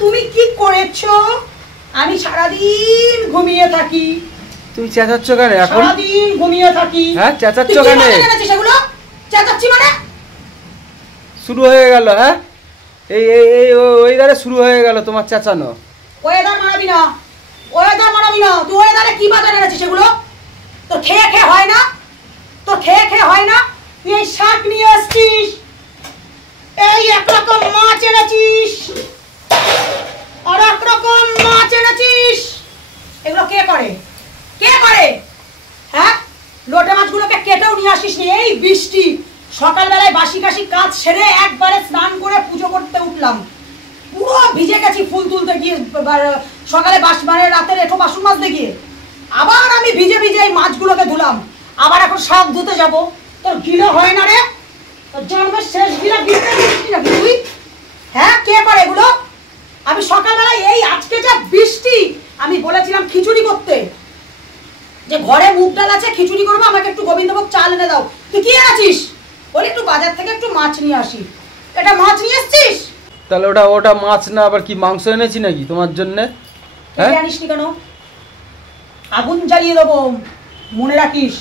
তুমি কি করেছো? আমি সারাদিন ঘুমিয়ে থাকি। তুমি চেঁচাচ্ছ কেন এখন? সারাদিন ঘুমিয়ে থাকি। হ্যাঁ, চেঁচাচ্ছ কেন? সেগুলো চেঁচাচ্ছি মানে শুরু হয়ে গেল। হ্যাঁ, এই এই ওয়েদারে শুরু হয়ে গেল তোমার চেঁচানো। ওয়েদার মানাবি না, ওয়েদার মানাবি না। তুই ওয়েদারে কি বাজার এনেছিস সেগুলো? তোর খেয়ে খেয়ে হয় না, তোর খেয়ে খেয়ে হয় না। তুই এই শাক নিয়ে আসছিস, এই একরকম মাছ এনেছিস, আর একরকম মাছ এনেছিস। এগুলো কে করে? কে করে? হ্যাঁ, লোটে মাছগুলোকে কেটেও নিয়ে আসিস নি। এই বৃষ্টি, সকালবেলায় বাসি কাশি কাজ সেরে একবারে স্নান করে পুজো করতে উঠলাম, পুরো ভিজে গেছি ফুল তুলতে গিয়ে। সকালে মানে রাতের এঁঠো বাসন মাজতে গিয়ে আবার আমি ভিজে ভিজে এই মাছগুলোকে ধুলাম। আবার এখন শাক ধুতে যাব। তোর গিলো হয় না রে? তোর জন্মের শেষ গিলা গিলতে দিচ্ছি নাকি তুই? হ্যাঁ, কে করে এগুলো? আমি সকালবেলায় এই আজকে যা বৃষ্টি, আমি বলেছিলাম খিচুড়ি করতে, যে ঘরে মুগ ডাল আছে, খিচুড়ি করবো, আমাকে একটু গোবিন্দভোগ চাল এনে দাও। তুই কি এনেছিস? বলি একটু বাজার থেকে একটু মাছ নিয়ে আসি। এটা মাছ নিয়ে এসছিস? তাহলে ওটা মাছ না আবার কি মাংস এনেছি নাকি তোমার জন্য? হ্যাঁ, জানিস নি কেন? আগুন জ্বালিয়ে দেবো, মনে রাখিস,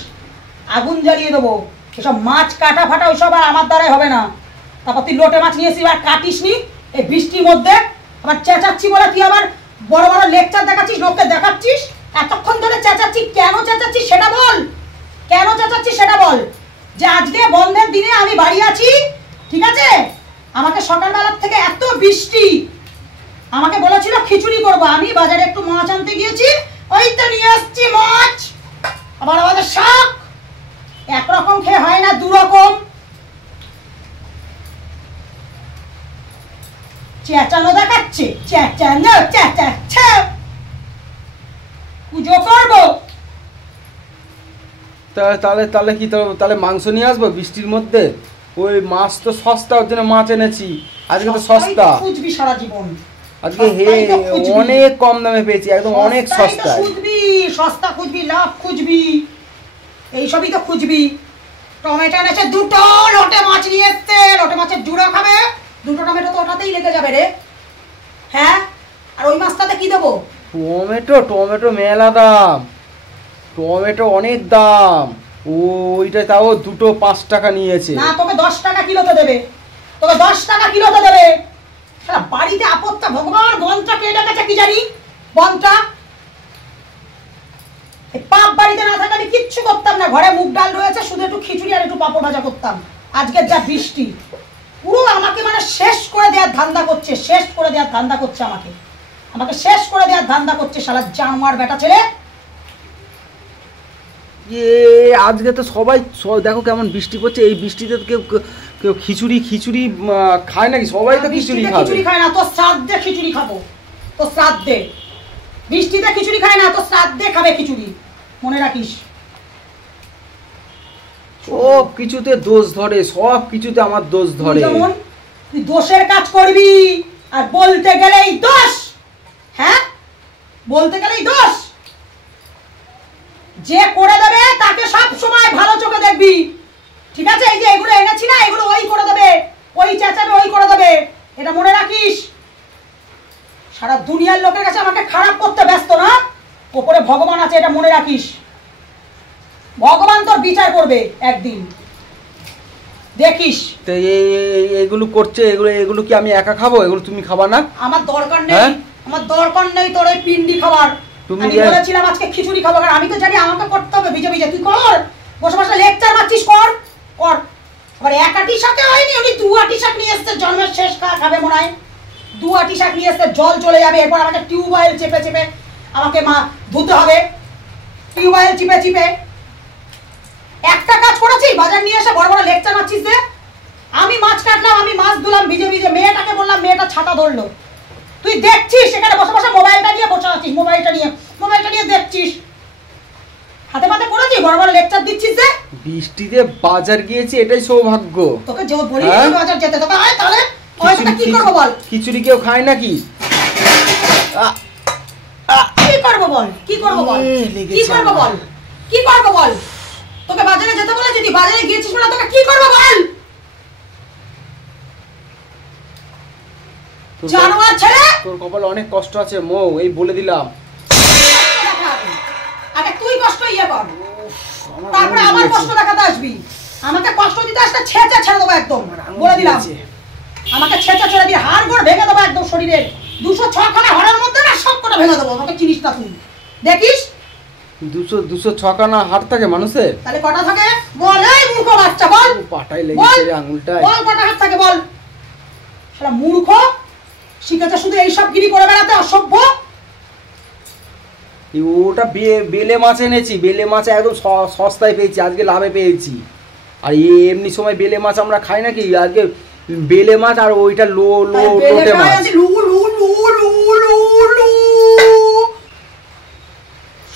আগুন জ্বালিয়ে দেবো। এসব মাছ কাটা ফাটা ওইসব আর আমার দ্বারাই হবে না। তারপর তুই লোটে মাছ নিয়েছিস আর কাটিস নি এই বৃষ্টির মধ্যে। আবার চেঁচাচ্ছি বলে তুই আবার বড় বড় লেকচার দেখাচ্ছিস, লোককে দেখাচ্ছিস। এতক্ষণ ধরে চেঁচাচ্ছি, কেন চেঁচাচ্ছিস সেটা বল। কেন চেঁচাচ্ছিস সেটা বল। যে আজকে বন্ধের দিনে আমি বাড়ি আছি, ঠিক আছে? আমাকে সকালবেলার থেকে এত বৃষ্টি, আমাকে বলেছিল খিচুড়ি করবো, আমি বাজারে একটু মাছ আনতে গিয়েছি, ওই তো নিয়ে আসছি মাছ। আবার আমাদের শাক, একরকম খেয়ে হয় না, দুরকম। চেঁচানো দেখাচ্ছে, চেঁচানো চেঁচাচ্ছে। পুজো করবো তাহলে তাহলে কি তাহলে মাংস নিয়ে আসবো বৃষ্টির মধ্যে? ওই মাছ তো সস্তা, ওর জন্য মাছ এনেছি। আজকে তো সস্তা, খুঁজবি সারা জীবন। আজকে অনেক কম দামে পেয়েছি, একদম অনেক সস্তা। সস্তা খুঁজবি, লাভ খুঁজবি, এইসবই তো খুঁজবি। টমেটো এনেছে দুটো, লোটে মাছ নিয়ে এসছে, লোটে মাছের জুড়ো খাবে। দুটো টমেটো তো ওটাতেই লেগে যাবে রে। হ্যাঁ, আর ওই মাছটাতে কি দেবো? টমেটো মেলা দাম, টমেটো অনেক দাম। ওইটা তাও দুটো 5 টাকা নিয়েছে। না, তোকে 10 টাকা কিলোতে দেবে, তোকে 10 টাকা কিলোতে দেবে। বাড়িতে আপত্তা, ভগবান বনটা কে ডেকেছে কি জানি, বনটা। পাপ বাড়িতে না থাকলে আমি কিচ্ছু করতাম না। ঘরে মুগ ডাল রয়েছে, শুধু একটু খিচুড়ি আর একটু পাপড় ভাজা করতাম। আজকের যা বৃষ্টি, পুরো আমাকে মানে শেষ করে দেওয়ার ধান্দা করছে, শেষ করে দেওয়ার ধান্দা করছে আমাকে, আমাকে শেষ করে দেওয়ার ধান্দা করছে শালা জানোয়ার বেটা ছেলে। আজকে তো সবাই দেখো কেমন বৃষ্টি পড়ছে। এই বৃষ্টিতে কেউ কেউ খিচুড়ি খায় নাকি? সবাই তো খিচুড়ি খায় না। তো শ্রাদ্ধে খিচুড়ি খাবো, তো শ্রাদ্ধে। বৃষ্টিতে খিচুড়ি খায় না, তো শ্রাদ্ধে খাবে খিচুড়ি, মনে রাখিস। সব কিছুতে দোষ ধরে, সব কিছুতে আমার দোষ ধরে। তুই দোষের কাজ করবি আর বলতে গেলেই দোষ। হ্যাঁ, বলতে গেলেই দোষ। যে করে দেবে তাকে সব সময় ভালো চোখে দেখবি, ঠিক আছে? এই যে এগুলো এনেছি না, এগুলো ওই করে দেবে, ওই চেঁচাবে, ওই করে দেবে, এটা মনে রাখিস। সারা দুনিয়ার লোকের কাছে আমাকে খারাপ করতে ব্যস্ত না, ওপরে ভগবান আছে, এটা মনে রাখিস। ভগবান তোর বিচার করবে একদিন, দেখিস। তো এগুলো করছে, এগুলো কি আমি একা খাবো? এগুলো তুমি খাবা না? আমার দরকার নেই, আমার দরকার নেই তোর এই পিন্ডি খাবার। আমি বলেছিলাম আজকে খিচুড়ি খাবো, কারণ আমি তো জানি আমাকে করতে হবে ভিজে ভিজে। তুই কর, বসে বসে লেকচার মারছিস, কর কর। আবার এক আটি শাকে হয়নি, উনি 2 আটি শাক নিয়ে এসছে, জন্মের শেষ খাবে মনে হয়। 2 আটি শাক নিয়ে এসছে, জল চলে যাবে, এরপর আমাকে টিউবওয়েল চেপে চেপে আমাকে ধুতে হবে, টিউবওয়েল চিপে চিপে। একটা কাজ করেছি, বাজার নিয়ে এসে বড় বড় লেকচার মারছিস যে। আমি মাছ কাটলাম, আমি মাছ ধুলাম ভিজে ভিজে, মেয়েটাকে বললাম, মেয়েটা ছাতা ধরলো। তুই দেখছিস সেখানে বসে বসে মোবাইলটা নিয়ে বসে আছিস, মোবাইলটা নিয়ে দেখছিস। হাতে পাতে করেছি, বড় বড় লেকচার দিচ্ছিস যে। বৃষ্টিতে বাজার গিয়েছি, এটাই সৌভাগ্য। তোকে যে বলি বাজার যেতে, তোকে আয় তাহলে কি করবো বল? খিচুড়ি কেউ খায় নাকি? কি করবো বল, কি করবো বল, কি করবো বল, কি করবো বল? তোকে বাজারে যেতে বলেছি, তুই বাজারে গিয়েছিস বলে তোকে কি করবো বল? জানোয়ার ছেলে। তোর কপালে অনেক কষ্ট আছে মৌ, এই বলে দিলাম। আগে তুই কষ্ট ইয়ে কর, তারপরে আমার কষ্ট দেখাতে আসবি। আমাকে কষ্ট দিতে আসলে ছেঁচে ছেড়ে দেবো একদম, বলে দিলাম। আমাকে ছেঁচে ছেড়ে দিয়ে হাড় গোড় ভেঙে দেবো একদম শরীরের। 206 খানা হাড়ের মধ্যে না সব কটা ভেঙে দেবো, আমাকে চিনিস না তুই, দেখিস। 206 খানা হাড় থাকে মানুষের? তাহলে কটা থাকে বল, এই মূর্খ বাচ্চা বল। পাটাই লেগেছে রে আঙুলটায়। বল কটা হাত থাকে বল। শালা মূর্খ, শিখেছে শুধু এইসব গিরি করে বেড়াতে, অসভ্য। ওটা বেলে মাছ এনেছি, বেলে মাছ একদম সস্তায় পেয়েছি, আজকে লাভে পেয়েছি। আর এমনি সময় বেলে মাছ আমরা খাই নাকি, আজকে বেলে মাছ আর ওইটা লোটে মাছ।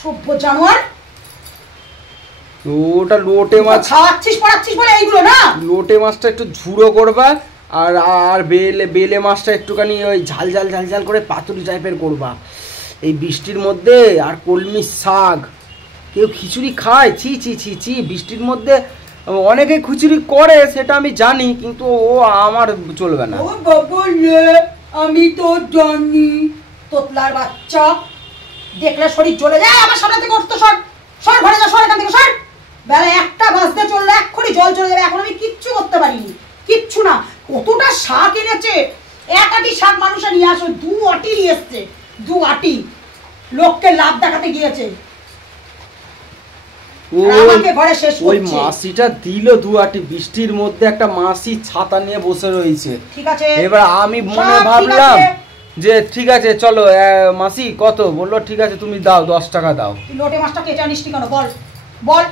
সভ্য জানোয়ার, ওটা লোটে মাছ খাচ্ছিস পড়াচ্ছিস বলে এইগুলো না। লোটে মাছটা একটু ঝুড়ো করবা, আর আর বেলে মাছটা একটুখানি ওই ঝাল ঝাল ঝাল ঝাল করে পাতুরি টাইপের করবা এই বৃষ্টির মধ্যে। আর কলমি শাক, কেউ খিচুড়ি খায়? ছি ছি ছি ছি, বৃষ্টির মধ্যে অনেকে খিচুড়ি করে সেটা আমি জানি, কিন্তু ও আমার চলবে না। ও বাবা রে, আমি তো জানি। তোতলার বাচ্চা, দেখলে শরীর জ্বলে যায়। আমার সামনে থেকে উঠতো, সর সর, ঘরে যা, সর এখান থেকে সর। বেলা 1টা বাজতে চললো, এক্ষুনি জল চলে যাবে। এখন আমি কিচ্ছু করতে পারিনি, কিচ্ছু না। কতটা শাক এনেছে, 1 আটি শাক মানুষে নিয়ে আসো, 2 আটি নিয়ে এসছে, 2 আটি। লোককে লাভ দেখাতে গিয়েছে, আমাকে ঘরে শেষ করছে। ওই মাসিটা দিল 2 আটি, বৃষ্টির মধ্যে একটা মাসি ছাতা নিয়ে বসে রয়েছে। ঠিক আছে, এবার আমি মনে ভাবলাম যে ঠিক আছে চলো, মাসি কত বললো, ঠিক আছে তুমি দাও, 10 টাকা দাও। লোটে মাছটা কেটে আনিস নি কেন বল, বল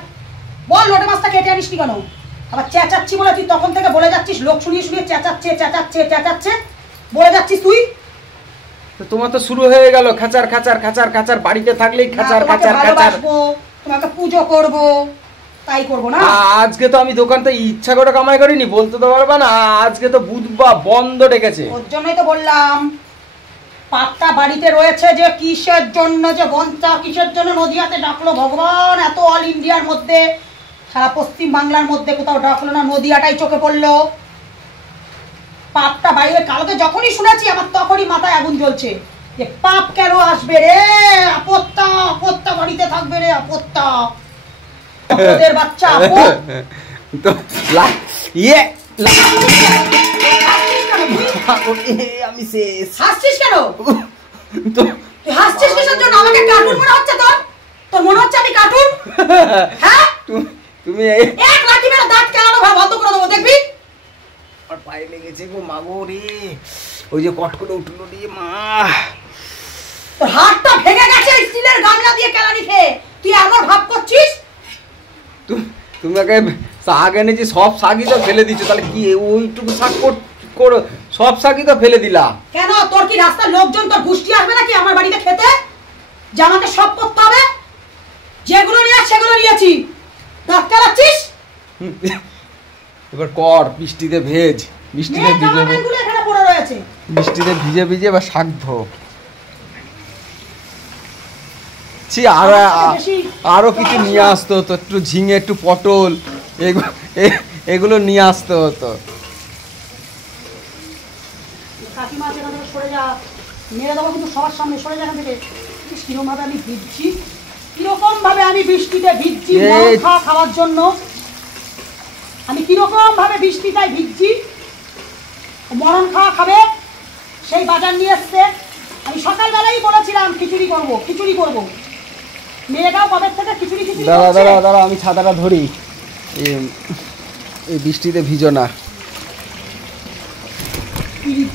বল, লোটে মাছটা কেটে আনিস নি কেন? আবার চেঁচাচ্ছি বলে তুই তখন থেকে বলে যাচ্ছিস, লোক শুনিয়ে শুনিয়ে চেঁচাচ্ছে চেঁচাচ্ছে চেঁচাচ্ছে বলে যাচ্ছিস তুই। তোমার তো শুরু হয়ে গেল খাচার খাচার খাচার খাচার, বাড়িতে থাকলেই খাচার খাচার খাচার। তোমাকে পুজো করব, তাই করব না। আজকে তো আমি দোকানটা ইচ্ছা করে কামাই করিনি, বলতে তো পারবা না, আজকে তো বুধবার বন্ধ ডেকেছে। ওর জন্যই তো বললাম পাপটা বাড়িতে রয়েছে, যে কিসের জন্য যে গন্তা কিসের জন্য নদিয়াতে ডাকলো ভগবান। এত অল ইন্ডিয়ার মধ্যে, সারা পশ্চিম বাংলার মধ্যে কোথাও ডাকলো না, নদিয়াটাই চোখে পড়লো। পাপটা বাইরে কালকে যখনই শুনেছি আমার তখনই মাথায় আগুন জ্বলছে, যে পাপ কেন আসবে রে, আপত্তা আপত্তা বাড়িতে থাকবে রে, আপত্তা ওদের বাচ্চা। তো ইয়ে আমি শেষ। হাসছিস কেন? তো তুই হাসছিস কিসের জন্য? আমাকে কার্টুন মনে হচ্ছে তোর? তোর মনে হচ্ছে আমি কার্টুন? হ্যাঁ, তুমি এক লাঠি মেরে দাঁত কেলানো বন্ধ করে দেবো, দেখবি। আর পায়ে লেগেছে গো মাগো রে, ওই যে কট করে উঠলো রে মা। তোর হাতটা ভেঙে গেছে স্টিলের গামলা দিয়ে কেলানি খেয়ে, তুই আমার ভাব করছিস। তুমি আগে শাক এনেছি, সব শাকই তো ফেলে দিচ্ছ, তাহলে কি ওইটুকু শাক করো, সব শাকই তো ফেলে দিলা কেন? তোর কি রাস্তার লোকজন তোর গোষ্ঠী আসবে নাকি আমার বাড়িতে খেতে, যে আমাকে সব করতে হবে? যেগুলো নিয়ে সেগুলো নিয়েছি, দাঁত কেলাচ্ছিস। এবার কর, বৃষ্টিতে ভেজ, বৃষ্টিতে ভিজে এখানে পড়ে রয়েছে, বৃষ্টিতে ভিজে ভিজে বা শাক ধো। আরো কিছু নিয়ে আসতে হতো, একটু ঝিঙে একটু পটল, এগুলো নিয়ে আসতে হতো। কাকিমা এখান থেকে সরে যা, মেরে দেবো কিন্তু সবার সামনে, সরে যা এখান থেকে। কিরকম ভাবে আমি ভিজছি, কিরকম ভাবে আমি বৃষ্টিতে ভিজছি খাওয়ার জন্য। আমি কিরকম ভাবে বৃষ্টিটাই ভিজছি, মরণ খাওয়া খাবে, সেই বাজার নিয়ে এসছে। আমি সকালবেলাই বলেছিলাম খিচুড়ি করবো খিচুড়ি করবো, মেয়েটাও কবে থেকে খিচুড়ি খিচুড়ি। দাঁড়া দাঁড়া দাঁড়া, আমি ছাতাটা ধরি, এই বৃষ্টিতে ভিজো না।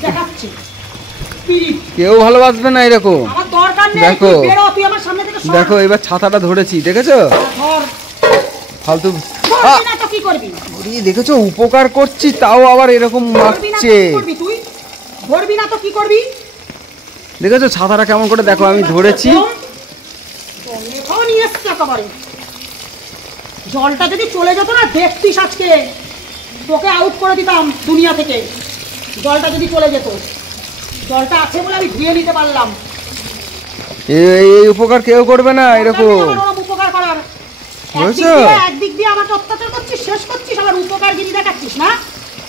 দেখাচ্ছে কেউ ভালোবাসবে না এরকম। আমার দরকার নেই, দেখো তুই আমার সামনে থেকে সর। দেখো এবার ছাতাটা ধরেছি, দেখেছো? ফালতু কি করবি? দেখেছো উপকার করছি, তাও আবার এরকম মারছে। তুই ধরবি না তো কি করবি? দেখেছো ছাতাটা কেমন করে, দেখো আমি ধরেছি। জলটা যদি চলে যেত না দেখতিস, আজকে তোকে আউট করে দিতাম দুনিয়া থেকে। জলটা যদি চলে যেত, জলটা আছে বলে আমি ধুয়ে নিতে পারলাম। এই উপকার কেউ করবে না এরকম উপকার করার। একদিক দিয়ে আমাকে অত্যাচার করছিস, শেষ করছিস, আবার উপকার গিরি দেখাচ্ছিস না।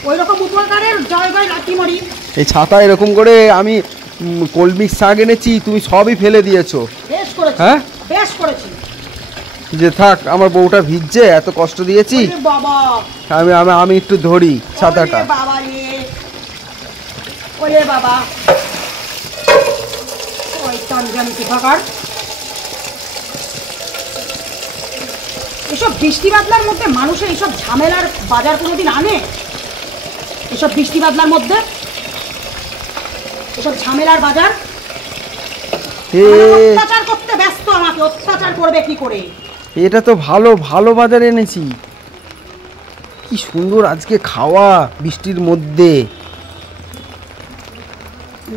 ওই রকম উপকারের জয় জয় লাঠি মারি। এই ছাতা এরকম করে আমি কলমি শাক এনেছি, তুমি সবই ফেলে দিয়েছো। বেশ করেছি, হ্যাঁ বেশ করেছি। যে থাক, আমার বউটা ভিজছে, এত কষ্ট দিয়েছি, ওরে বাবা, আমি আমি আমি একটু ধরি ছাতাটা। ওরে বাবা রে, ওরে বাবা, ওই তানজানি কোথাকার। এসব বৃষ্টি বাদলার মধ্যে মানুষের এইসব ঝামেলার বাজার কোনোদিন আনে? এসব বৃষ্টি বাদলার মধ্যে এসব ঝামেলার বাজার? অত্যাচার করতে ব্যস্ত, আমাকে অত্যাচার করবে কি করে? এটা তো ভালো ভালো বাজার এনেছি, কি সুন্দর আজকে খাওয়া বৃষ্টির মধ্যে।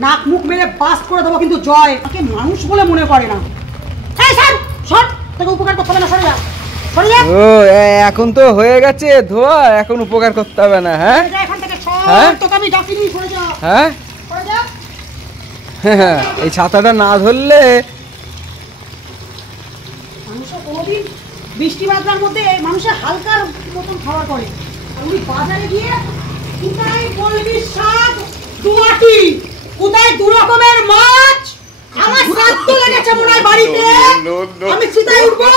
নাক মুখ মেরে বাস্ট করে দেবো কিন্তু জয় তাকে মানুষ বলে মনে করে না। এই সর সর, তোকে উপকার করতে হবে না, সরে যা সরে যা। ও এখন তো হয়ে গেছে ধোয়া, এখন উপকার করতে হবে না। হ্যাঁ সরে যা এখান থেকে, হ্যাঁ? সর, তোকে আমি ডাকিনি, সরে যা হ্যাঁ সরে যা। হ্যাঁ, এই ছাতাটা না ধরলে মানুষের কোনোদিন বৃষ্টি বাদলার মধ্যে মানুষের হালকার মতন খাবার করে, আর উনি বাজারে গিয়ে কোথায় কলমি শাক, দুয়াটি, কোথায় দু রকমের মাছ। আমার শ্রাদ্ধ লেগেছে মনে হয় বাড়িতে, আমি চিতায় উঠবো।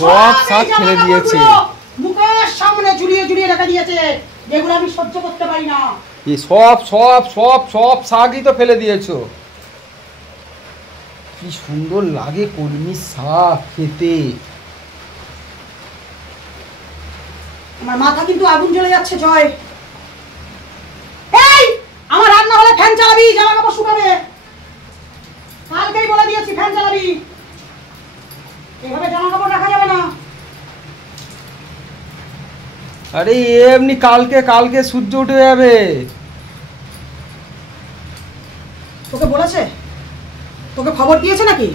সব শাক ফেলে দিয়েছে, মুখের সামনে ঝুলিয়ে ঝুলিয়ে রেখে দিয়েছে, যেগুলো আমি সহ্য করতে পারি না। এই সব সব সব সব শাকই তো ফেলে দিয়েছো। কি সুন্দর লাগে কলমি শাক খেতে। আমার মাথা কিন্তু আগুন জ্বলে যাচ্ছে জয়। এই আমার রান্না হলে ফ্যান চালাবি, জামা কাপড় শুকাবে। কালকেই বলে দিয়েছি ফ্যান চালাবি, এভাবে জামা কাপড় রাখা যাবে না। আরে এমনি কালকে কালকে সূর্য উঠে যাবে। তোকে বলেছে? তোকে খবর দিয়েছে নাকি?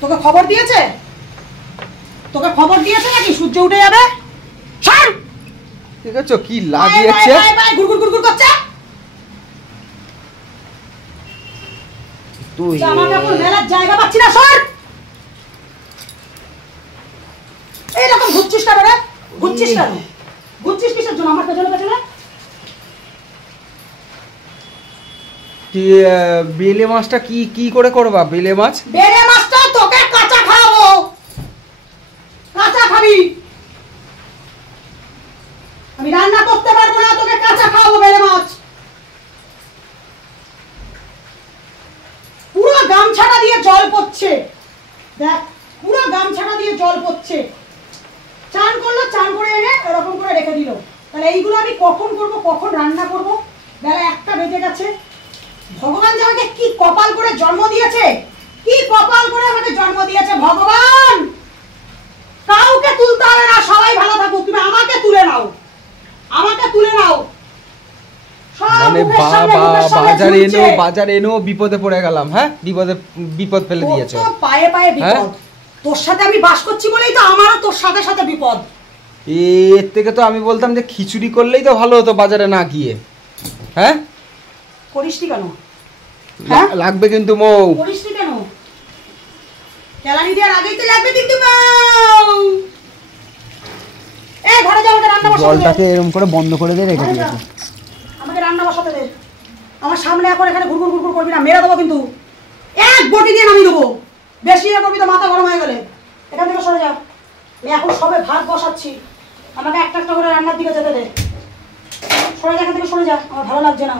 তোকে খবর দিয়েছে? তোকে খবর দিয়েছে নাকি সূর্য উঠে যাবে? ছাড়, ঠিক আছে, কি লাগিয়েছে গুড়গুড় গুড়গুড় করছে। তুই জামা কাপড় মেলার জায়গা পাচ্ছি না, সর। এইরকম ঘুরছিস কেন রে? ঘুরছিস কেন? ঘুরছিস কিসের জন্য আমার পেছনে পেছনে? বেলে মাছটা কি কি করে করবা? বেলে মাছ, বেলে মাছটা তোকে কাঁচা খাওয়াবো, কাঁচা খাবি। আমি রান্না করতে পারবো না, তোকে কাঁচা খাওয়াবো বেলে মাছ। পুরো গামছাটা দিয়ে জল পড়ছে, দেখ পুরো গামছাটা দিয়ে জল পড়ছে। চান করলো, চান করে এনে এরকম করে রেখে দিল। তাহলে এইগুলো আমি কখন করব, কখন রান্না করব? বেলা 1টা বেজে গেছে। ভগবান যে আমাকে কি কপাল করে জন্ম দিয়েছে, কি কপাল করে আমাকে জন্ম দিয়েছে ভগবান। কাউকে তুলতে হবে না, সবাই ভালো থাকুক, তুমি আমাকে তুলে নাও, আমাকে তুলে নাও। মানে বাজার এনেও বিপদে পড়ে গেলাম। হ্যাঁ, বিপদ ফেলে দিয়েছো। পায়ে পায়ে বিপদ। তোর সাথে আমি বাস করছি বলেই তো আমারও তোর সাথে সাথে বিপদ। এর থেকে তো আমি বলতাম যে খিচুড়ি করলেই তো ভালো হতো বাজারে না গিয়ে। হ্যাঁ, করিসনি কেন? লাগবে কিন্তু মৌ। করিসনি কেন? কেলানি দেওয়ার আগেই তো লাগবে কিন্তু মৌ। এই ঘরে যাও, আমাকে রান্না বসাতে দে। জলটাকে এরকম করে বন্ধ করে দিয়ে রেখে দিয়েছে। আমাকে রান্না বসাতে দে। আমার সামনে এখন এখানে ঘুরঘুর ঘুরঘুর করবি না, মেরে দেবো কিন্তু। এক বটি দিয়ে নামিয়ে দেবো, বেশি ইয়ে করবি তো মাথা গরম হয়ে গেলে। এখান থেকে সরে যা, এখন সবে ভাত বসাচ্ছি, আমাকে একটা একটা করে রান্নার দিকে যেতে দে। সরে যা এখান থেকে, সরে যা, আমার ভালো লাগছে না।